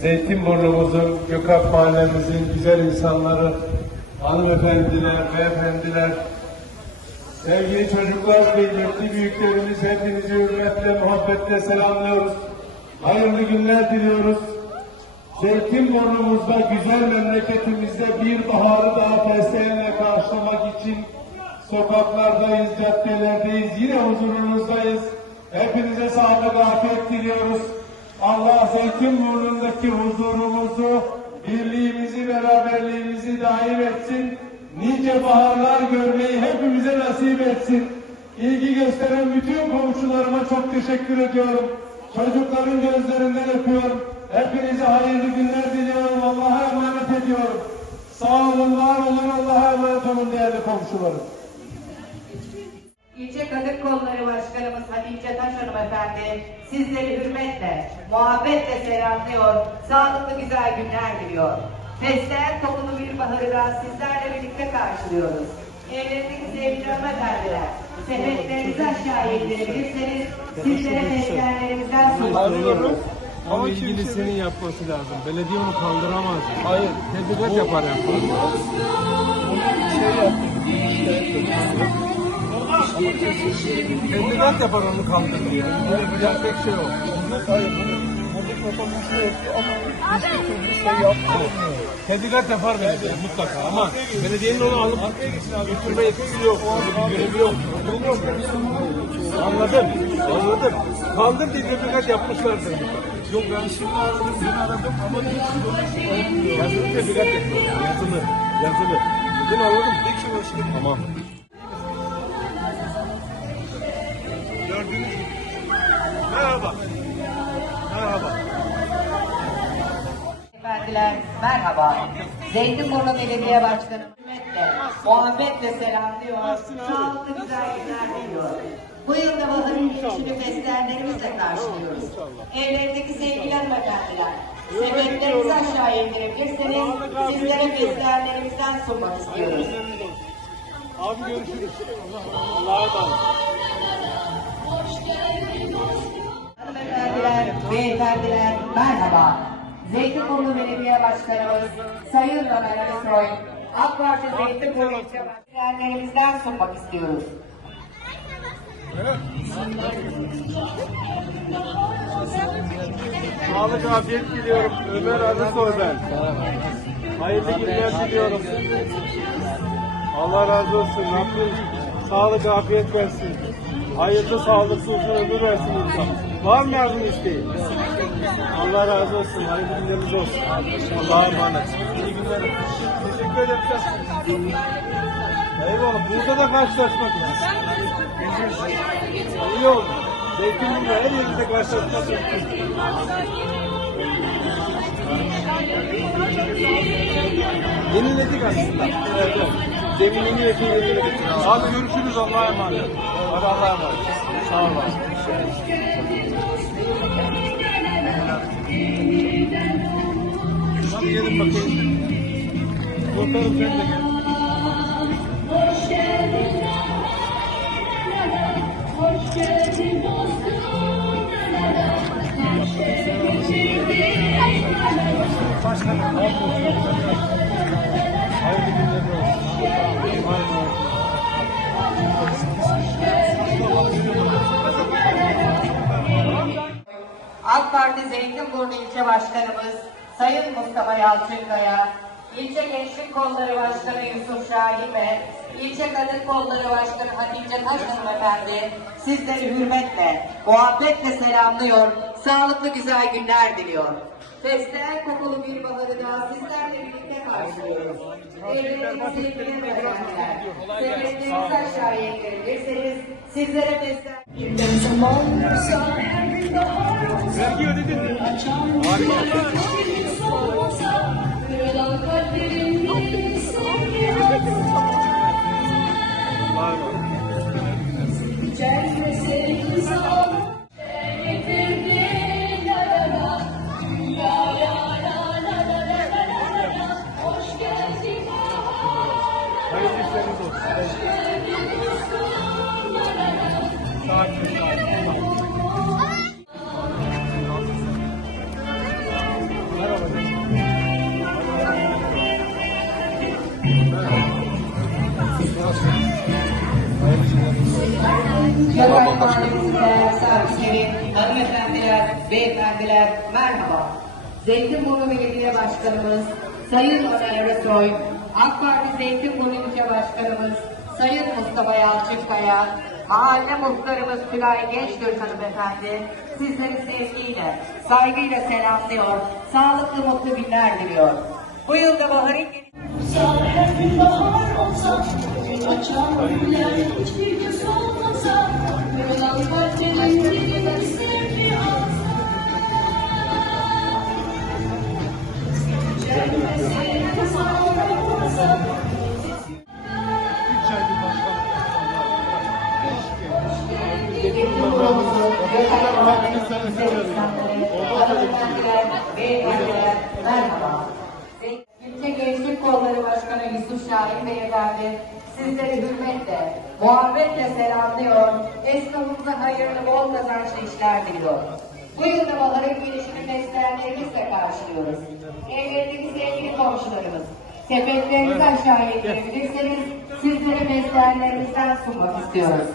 Zeytinburnumuzun, Gökak mahallemizin güzel insanları, hanımefendiler, beyefendiler, sevgili çocuklar, kıymetli büyüklerimiz hepinizi hürmetle, muhabbetle selamlıyoruz. Hayırlı günler diliyoruz. Zeytinburnumuzda, güzel memleketimizde bir baharı daha fesleğenle karşılamak için sokaklardayız, caddelerdeyiz, yine huzurunuzdayız. Hepinize sağlık, afiyet diliyoruz. Allah Zeytinburnu'ndaki huzurumuzu, birliğimizi, beraberliğimizi daim etsin. Nice baharlar görmeyi hepimize nasip etsin. İlgi gösteren bütün komşularıma çok teşekkür ediyorum. Çocukların gözlerinden öpüyorum. Hepinize hayırlı günler diliyorum. Allah'a emanet ediyorum. Sağ olun, var olun. Allah'a emanet olun değerli komşularım. İlçe Kadın Kolları Başkanımız Hatice Taş Hanımefendi sizleri hürmetle, muhabbetle selamlıyor, sağlıklı güzel günler diliyor. Fesleğen kokulu bir baharı da sizlerle birlikte karşılıyoruz. Evlerindeki sevgili hanımefendiler, sepetlerinizi aşağıya indirebilirseniz sizlere fesleğenlerimizden sunuyoruz. Ama ilgilisinin yapması lazım. Belediye onu kaldıramaz. Hayır. Tebligat yapar yapar. Tebligat yapar onu kaldırmıyor. Yapacak tek şey o. Hayır. Tebligat yapar belediye mutlaka ama belediyenin onu alıp götürme yetkisi yok. Görevi yok. Anladım. Anladım. Kaldır diye tebligat yapmışlardır. Yok ben şimdi aradım, seni aradım ama Yazılı tebligat yapıyor. Yazılı. Yazılı. Bugün anladım. Başkanım. Tamam. Efendiler merhaba. Zeytinburnu Belediye Başkanı hürmetle, muhabbetle selamlıyor. Sağlıklı güzel günler diliyor. Bu yılda baharın girişini fesleğenlerimizle karşılıyoruz. Evlerindeki sevgili hanımefendiler, sepetlerinizi aşağıya indirebilirseniz sizlere fesleğenlerimizden sunmak istiyoruz. Abi görüşürüz. Allah'a emanet. Hanımefendiler, beyefendiler merhaba. Zeytinburnu Belediye Başkanımız Sayın Ömer Alisoy, AK Parti Zeytinburnu İlçe Başkanlarımızdan sunmak istiyoruz. Sağlık, afiyet diliyorum. Ömer Arısoy ben. Hayırlı günler diliyorum. Allah razı olsun. Rabbim sağlık, afiyet versin. Hayırlı, sağlıklı, uzun ömür versin insan. Var mı yardım isteği? Allah razı olsun. Hayırlı günleriniz olsun. Allah'a emanet. İyi günler. Teşekkür ederim. Eyvallah. Burada da karşılaşmak için. İyi oldu. Zeytinburnu her yerinde karşılaşmak için. Yeniledik aslında. Evet, evet. Zeminini yeniledik. Abi görüşürüz Allah'a emanet. Hadi Allah'a emanet. Sağ olun. Hadi gelin bakayım. Muhtarım sen de gel. Başkanım. Hayırlı günler olsun. Hayırlı AK Parti Zeytinburnu İlçe Başkanımız Sayın Mustafa Yalçınkaya, İlçe Gençlik Kolları Başkanı Yusuf Şahin ve İlçe Kadın Kolları Başkanı Hatice Taş Hanımefendi sizleri hürmetle, muhabbetle selamlıyor, sağlıklı güzel günler diliyor. Fesleğen kokulu bir baharı daha sizlerle birlikte karşılıyoruz. Evlerinizi sevgili beyefendiler, sepetlerinizi aşağıya indirebilirseniz sizlere fesleğen... Vergi ödedin mi? Harika. Var var. Başkanımız Sayın Ömer Arısoy, AK Parti Zeytinburnu İlçe Başkanımız Sayın Mustafa Yalçınkaya, Mahalle Muhtarımız Tülay Gençgök Hanımefendi, sizleri sevgiyle, saygıyla selamlıyor, sağlıklı mutlu günler diliyor. Bu yılda baharın gün bahar olsa, gün açan güller hiçbir gün solmasa, kırılan kalplerin Merhaba. İlçe Gençlik Kolları Başkanı Yusuf Şahin Beyefendi sizleri hürmetle, muhabbetle selamlıyor, esnafımıza hayırlı bol kazançlı işler diliyor. Bu yılda baharın girişini beslenlerimizle karşılıyoruz. Evlerindeki sevgili komşularımız, sepetlerinizi aşağı indirebilirseniz sizlere beslenlerimizden sunmak istiyoruz.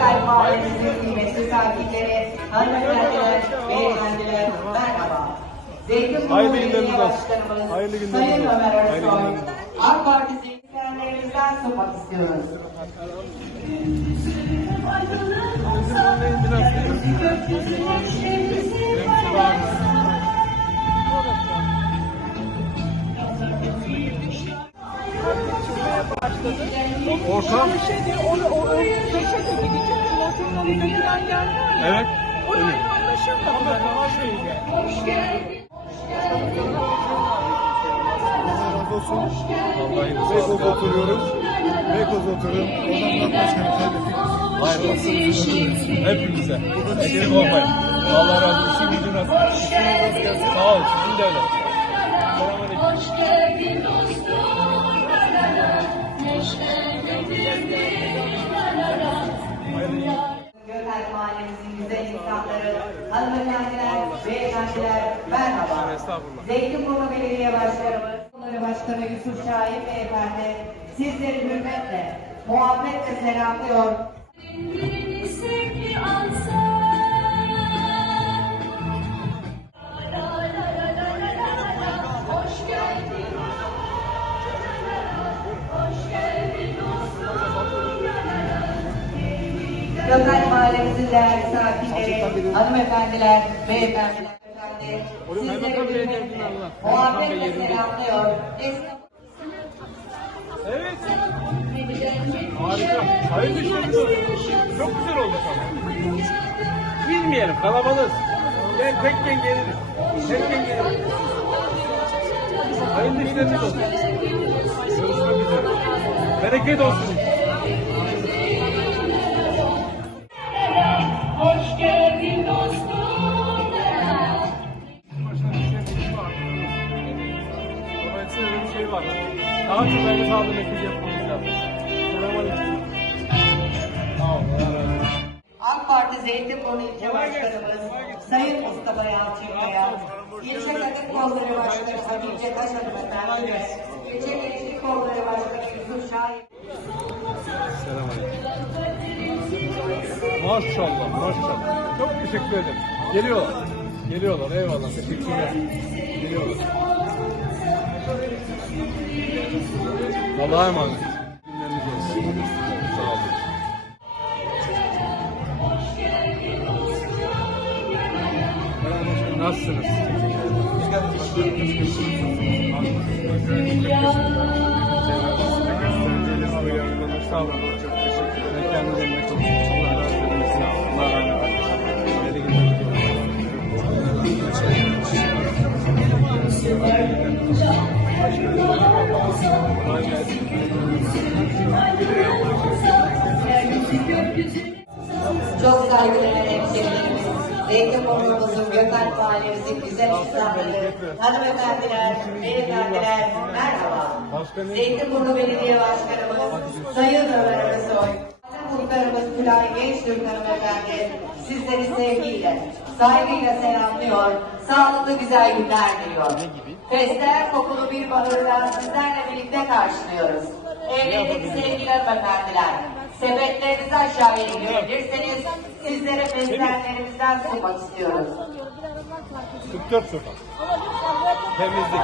Çatal Mahallesi'nin kıymetli sakinleri, hanımefendiler, beyefendiler, merhaba. Zeytinburnu Belediye Başkanımız Hayırlı günler. Sayın Ömer Arısoy, AK Parti zeytinlerimizden sormak istiyoruz. Aydınlık olsa, gökyüzüne şehrimizi paylaşsın. başladı. Onun Ortam. Bir şey diyor, onu, o, o, peşete gidecek. Şey. Motorun alındakiden geldi öyle. Evet. O da evet. anlaşılmadı. Ama kolay değil. Hoş geldin. Beykoz oturuyoruz. Beykoz oturuyorum. Oradan başkanı kaybettik. Hayır olsun. Hepimize. Eksik olmayın. Allah razı olsun. Gücün razı olsun. Sağ ol. Sizin de öyle. Gökalp Mahallemizin güzel insanları, hanımefendiler, beyefendiler, merhaba. Zeytinburnu Belediye Başkanımız, Kolları Başkanı Yusuf Şahin Beyefendi, sizleri hürmetle, muhabbetle selamlıyor. Sevgi alsa. Gökalp Mahallemizin değerli sakinleri, hanımefendiler, beyefendiler, efendi, sizleri hürmetle, muhabbetle selamlıyor. Evet. Harika. Hayırlı. Çok güzel olmuş ama. Bilmeyelim kalabalığız. Ben tekken gelirim. Tekken gelirim. Hayırlı işleriniz olsun. Görüşmek üzere. Bereket olsun. Sağlığı yapmamız lazım. Selamünaleyküm. Olsun. AK Parti Zeytinburnu İlçe Başkanımız Sayın Mustafa Yalçınkaya, İlçe Kadın Kolları Başkanı Hatice Taş Hanımefendi ve İlçe Gençlik Kolları Başkanı Yusuf Şahin. Maşallah, maşallah. Çok teşekkür ederim. Geliyorlar. Geliyorlar, eyvallah. Teşekkürler. Geliyorlar. Allah'a emanet. Günleriniz olsun. Sağ olun. Nasılsınız? Sağ olun. Çok teşekkür ederim. Çok saygıdeğer hemşehrilerimiz, Zeytinburnu'muzun Gökalp Mahallemizin güzel insanları, hanımefendiler, beyefendiler, merhaba. Zeytinburnu Belediye Başkanımız, Sayın Ömer Arısoy, Muhtarımız Tülay Gençtürk Hanımefendi, sizleri sevgiyle, saygıyla selamlıyor, sağlıklı güzel günler diliyor. Fesler kokulu bir bahırla sizlerle birlikte karşılıyoruz. Evdeki sevgili hanımefendiler, sepetlerinizi aşağıya indirebilirseniz sizlere fesleğenlerimizden sunmak istiyoruz. 44 sokak. Temizlik.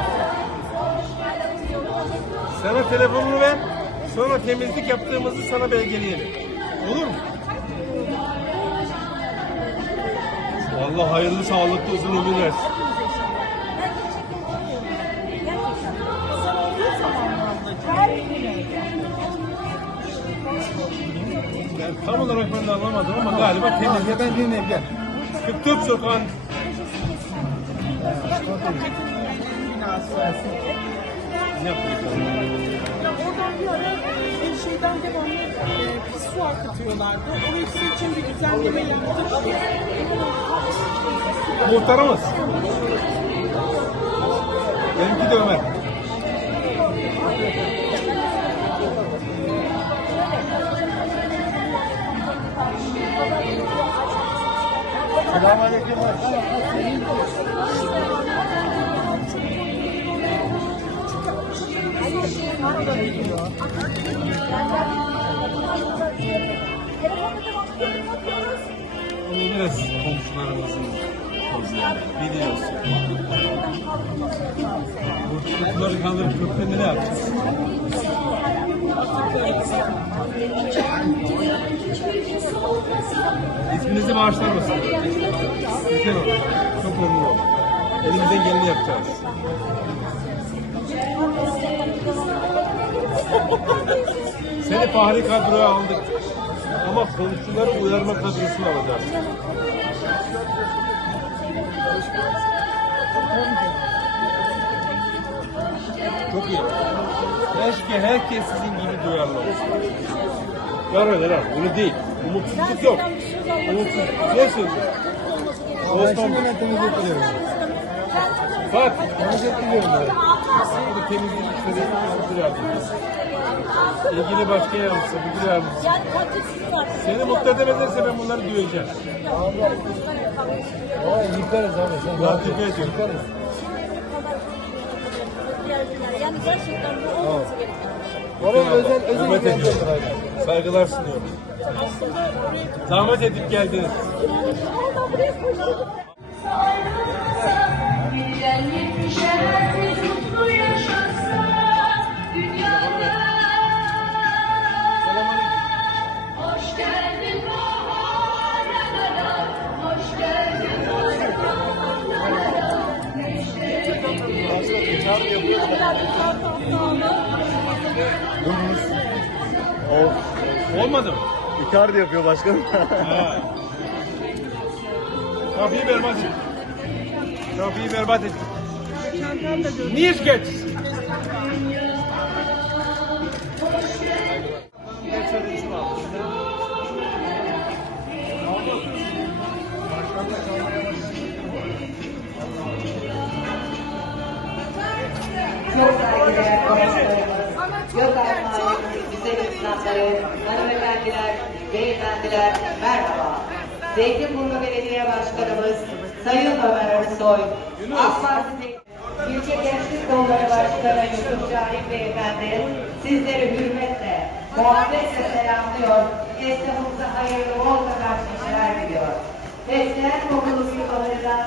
Sana telefonunu ver. Sonra temizlik yaptığımızı sana belgeleyelim. Olur mu? Allah hayırlı sağlıklı uzun ömür versin. Yani tam olarak ben de anlamadım ama galiba temizlik. Ben dinleyeyim gel. 44 sokağın ne yapıyorsun? Şeyden devamlı e, bir su akıtıyorlardı. O hepsi için bir düzenleme yaptık. Muhtarımız. Benimki de Ömer. Selamünaleyküm. Biraz komşularımızın biliyoruz. Bu çocukları kandırıp köklerini ne yapacağız? İsminizi bağışlar mısın? Güzel olur. Çok memnun oldum. Elimizden geleni yapacağız. Seni fahri kadroya aldık. Ama komşuları uyarma kadrosunu alacağız. Çok iyi. Keşke herkes sizin gibi duyarlı olsa. Var öyle. Bunu değil. Umutsuzluk yok. Ben temizlik biliyorum. Bak. Temizlik biliyorum ben. Temizlik işleri müdür yardımcısı. İlgili başka yardımcısı, müdür yardımcısı. Seni mutlu edemezlerse ben bunları duyacağım. Aa, yıkarız abi. Sen Rahat ediyorum. Yıkarız. Yani gerçekten bu olması gerekiyor. Oraya özel özel Hürmet ediyorum. Saygılar sunuyorum. Zahmet edip geldiniz. Birden yetmişer herkes Olmadı mı? Icardi yapıyor başkanım. Ha. Kapıyı berbat ettin. Kapıyı berbat gördüm. Niye geç? Çok konuklarımız, Gökalp Mahallemizin güzel insanları, hanımefendiler, beyefendiler, merhaba. Zeytinburnu Belediye Başkanımız Sayın Ömer Arısoy, AK Parti İlçe Gençlik Kolları Başkanı Yusuf Şahin Beyefendi, sizleri hürmetle, muhabbetle selamlıyor, esnafımıza hayırlı bol kazanç işler diliyor. Fesleğen kokulu bir bahırdan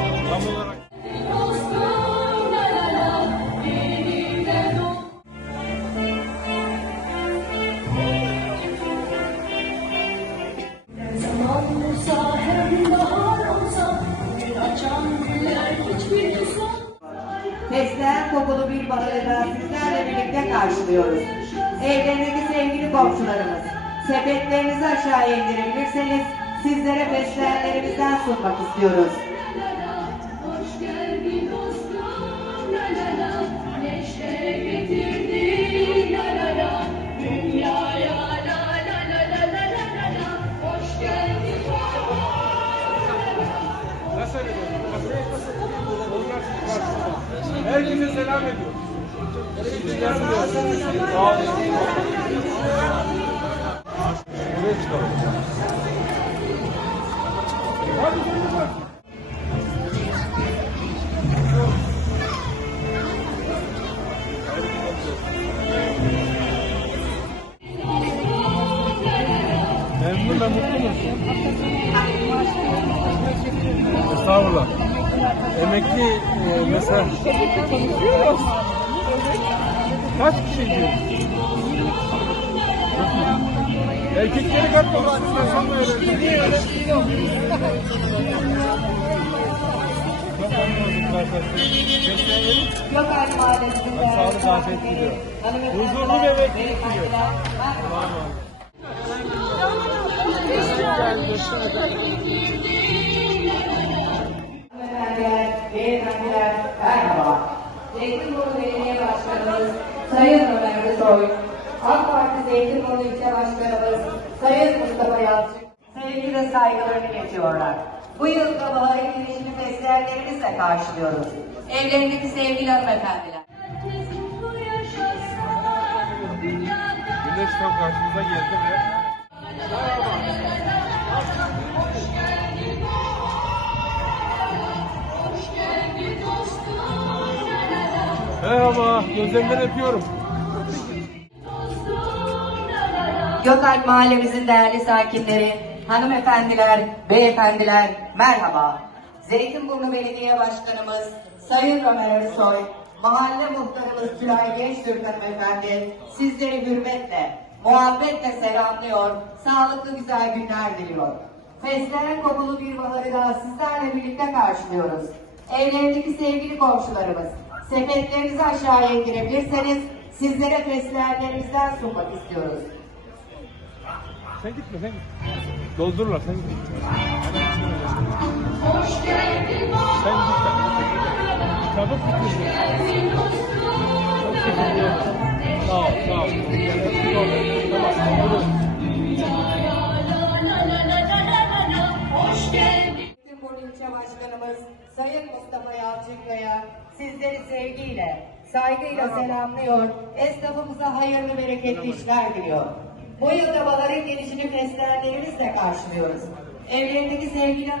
yürekten sunmak istiyoruz. Herkese selam ediyorum. Teşekkürler. Kaç kişi gidiyor? Erkekleri katma lan. Sağlık afet gidiyor. Huzurlu bebek gidiyor. Hanımefendiler, beyefendiler, merhaba. Zeytinburnu Belediye Başkanımız Sayın Ömer Rısoy, AK Parti Zeytinburnu İlçe Başkanımız Sayın Mustafa Yalçın, sevgi ve saygılarını iletiyorlar. Bu yıl da baharın girişini fesleğenlerimizle karşılıyoruz. Evlerindeki sevgili hanımefendiler. Güneş tam karşımıza geldi ve Merhaba, gözlerinden öpüyorum. Gökalp mahallemizin değerli sakinleri, hanımefendiler, beyefendiler, merhaba. Zeytinburnu Belediye Başkanımız Sayın Ömer Ersoy, mahalle muhtarımız Tülay Gençtürk hanımefendi sizleri hürmetle, muhabbetle selamlıyor, sağlıklı güzel günler diliyor. Fesleğen kokulu bir baharı daha sizlerle birlikte karşılıyoruz. Evlerindeki sevgili komşularımız, sepetlerinizi aşağıya indirebilirseniz sizlere fesleğenlerimizden sunmak istiyoruz. Sen gitme, sen git. Doldururlar, sen git. Hoş geldin Sen git sen. Çabuk ederim. Sağ ol, sağ ol. Hoş geldin Başkanımız Sayın Mustafa Yalçınkaya sizleri sevgiyle, saygıyla selamlıyor, esnafımıza hayırlı bereketli işler diliyor. Bu yılda baharın gelişini fesleğenlerimizle karşılıyoruz. Evlerindeki sevgili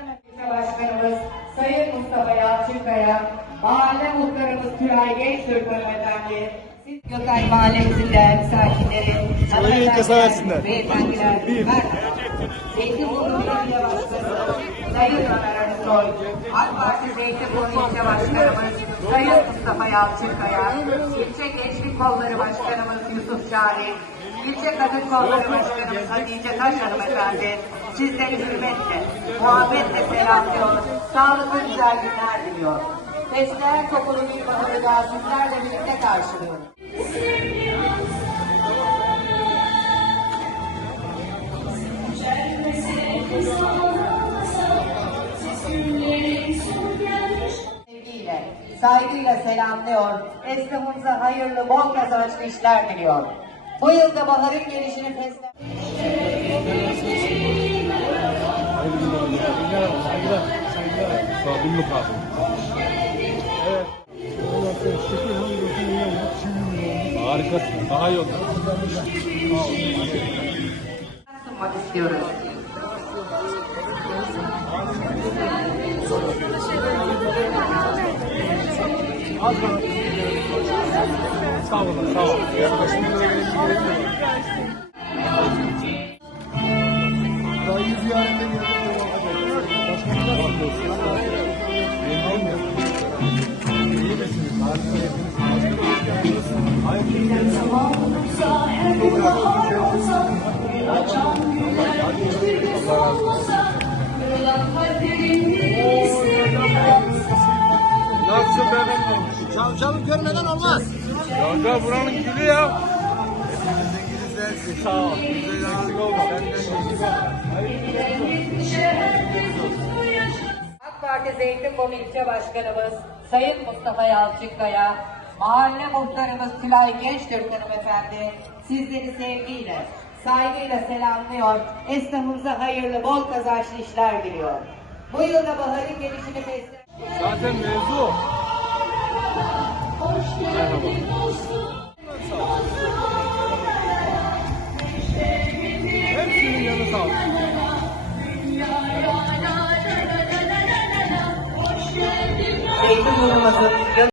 Başkanımız Sayın Mustafa Yalçınkaya, mahalle muhtarımız Tülay Gençtürk hanımefendi, siz Gökay Mahallemizin değerli sakinleri, hanımefendiler, beyefendiler. Zeytinburnu Belediye Başkanı Sayın Ömer Arısoy, AK Parti Zeytinburnu İlçe Başkanımız Sayın Mustafa Yalçınkaya, İlçe Gençlik Kolları Başkanımız Yusuf Şahin, İlçe Kadın Kolları Başkanımız Hatice Taş Hanımefendi, sizleri hürmetle, muhabbetle selamlıyor, sağlıklı güzel günler diliyor. Fesleğen kokulu bir baharı daha sizlerle birlikte karşılıyoruz. sevgiyle, saygıyla selamlıyor, esnafımıza hayırlı, bol kazançlı işler diliyor. Bu yılda baharın gelişini fesleğen... Saygılar, saygılar. Evet. Harikasın, daha iyi oldu. sunmak istiyoruz. Sağ olun, sağ olun. Sağ ol. AK Parti Zeytinburnu İlçe Başkanımız Sayın Mustafa Yalçınkaya, Mahalle Muhtarımız Tülay Gençtürk Hanımefendi sizleri sevgiyle, saygıyla selamlıyor, esnafımıza hayırlı, bol kazançlı işler diliyor. Bu yılda baharın gelişini besleyen... Zaten mevzu o. Yanı sağ olsun. Zeytinburnu'muzun